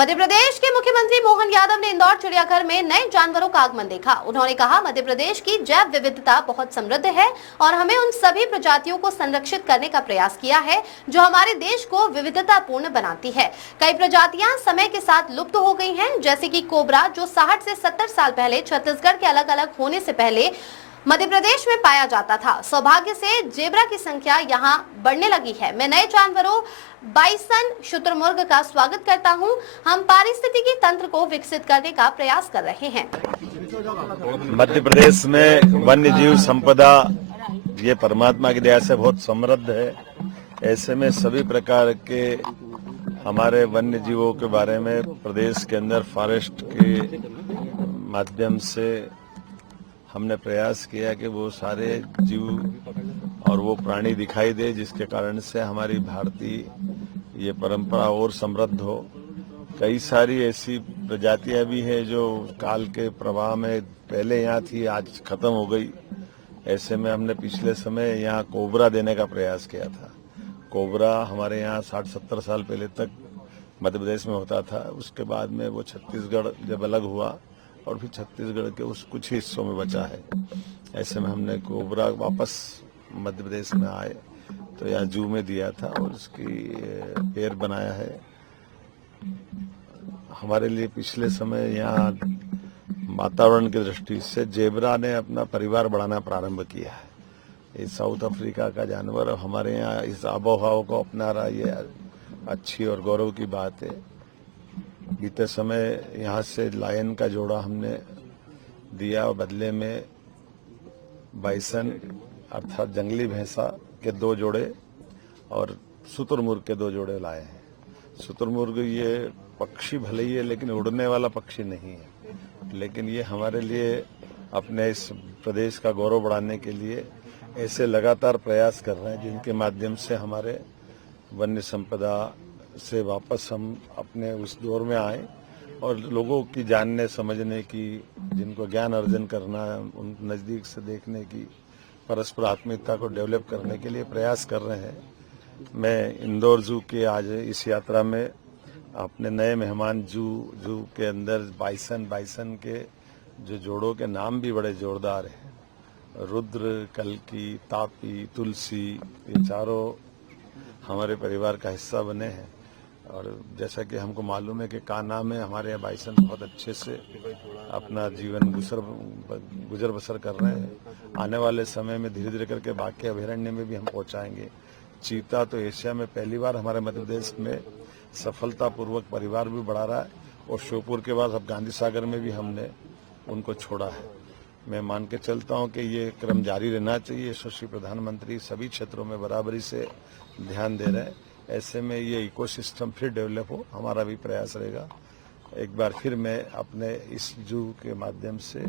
मध्य प्रदेश के मुख्यमंत्री मोहन यादव ने इंदौर चिड़ियाघर में नए जानवरों का आगमन देखा। उन्होंने कहा, मध्य प्रदेश की जैव विविधता बहुत समृद्ध है और हमें उन सभी प्रजातियों को संरक्षित करने का प्रयास किया है जो हमारे देश को विविधतापूर्ण बनाती है। कई प्रजातियां समय के साथ लुप्त हो गई हैं, जैसे कि कोबरा, जो 60 से 70 साल पहले छत्तीसगढ़ के अलग अलग होने से पहले मध्य प्रदेश में पाया जाता था। सौभाग्य से जेब्रा की संख्या यहाँ बढ़ने लगी है। मैं नए जानवरों बाइसन, शुतुरमुर्ग का स्वागत करता हूँ। हम पारिस्थितिकी तंत्र को विकसित करने का प्रयास कर रहे हैं। मध्य प्रदेश में वन्य जीव संपदा ये परमात्मा की दया से बहुत समृद्ध है। ऐसे में सभी प्रकार के हमारे वन्य जीवों के बारे में प्रदेश के अंदर फॉरेस्ट के माध्यम से हमने प्रयास किया कि वो सारे जीव और वो प्राणी दिखाई दे, जिसके कारण से हमारी भारतीय ये परंपरा और समृद्ध हो। कई सारी ऐसी प्रजातियां भी हैं जो काल के प्रवाह में पहले यहाँ थी, आज खत्म हो गई। ऐसे में हमने पिछले समय यहाँ कोबरा देने का प्रयास किया था। कोबरा हमारे यहाँ 60-70 साल पहले तक मध्य प्रदेश में होता था। उसके बाद में वो छत्तीसगढ़ जब अलग हुआ और फिर छत्तीसगढ़ के उस कुछ हिस्सों में बचा है। ऐसे में हमने कोबरा वापस मध्य प्रदेश में आए तो यहाँ जू में दिया था और उसकी पेड़ बनाया है। हमारे लिए पिछले समय यहाँ वातावरण की दृष्टि से जेब्रा ने अपना परिवार बढ़ाना प्रारंभ किया है। ये साउथ अफ्रीका का जानवर हमारे यहाँ इस आबोहवा को अपना रहा, ये अच्छी और गौरव की बात है। बीते समय यहाँ से लायन का जोड़ा हमने दिया और बदले में बाइसन अर्थात जंगली भैंसा के 2 जोड़े और शुतुरमुर्ग के 2 जोड़े लाए हैं। शुतुरमुर्ग ये पक्षी भले ही है लेकिन उड़ने वाला पक्षी नहीं है, लेकिन ये हमारे लिए अपने इस प्रदेश का गौरव बढ़ाने के लिए ऐसे लगातार प्रयास कर रहे हैं जिनके माध्यम से हमारे वन्य संपदा से वापस हम अपने उस दौर में आए और लोगों की जानने समझने की, जिनको ज्ञान अर्जन करना है, उन नज़दीक से देखने की, परस्पर आत्मीयता को डेवलप करने के लिए प्रयास कर रहे हैं। मैं इंदौर जू के आज इस यात्रा में अपने नए मेहमान जू के अंदर बाइसन के जो जोड़ों के नाम भी बड़े जोरदार हैं। रुद्र, कल्की, तापी, तुलसी, ये चारों हमारे परिवार का हिस्सा बने हैं। और जैसा कि हमको मालूम है कि कान्हा में हमारे यहाँ बाइसन बहुत अच्छे से अपना जीवन गुजर बसर कर रहे हैं। आने वाले समय में धीरे धीरे करके बाकी अभयारण्य में भी हम पहुंचाएंगे। चीता तो एशिया में पहली बार हमारे मध्य प्रदेश में सफलतापूर्वक परिवार भी बढ़ा रहा है और श्योपुर के बाद अब गांधी सागर में भी हमने उनको छोड़ा है। मैं मान के चलता हूं कि ये क्रम जारी रहना चाहिए। यशस्वी प्रधानमंत्री सभी क्षेत्रों में बराबरी से ध्यान दे रहे हैं। ऐसे में ये इकोसिस्टम फिर डेवलप हो, हमारा भी प्रयास रहेगा। एक बार फिर मैं अपने इस जू के माध्यम से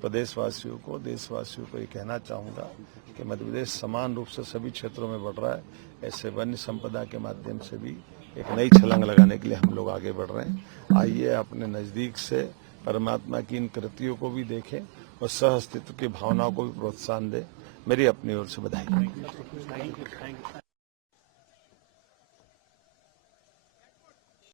प्रदेशवासियों को, देशवासियों को ये कहना चाहूँगा कि मध्य प्रदेश समान रूप से सभी क्षेत्रों में बढ़ रहा है। ऐसे वन्य संपदा के माध्यम से भी एक नई छलांग लगाने के लिए हम लोग आगे बढ़ रहे हैं। आइए अपने नज़दीक से परमात्मा की इन कृतियों को भी देखें और सह अस्तित्व की भावनाओं को भी प्रोत्साहन दें। मेरी अपनी ओर से बधाई।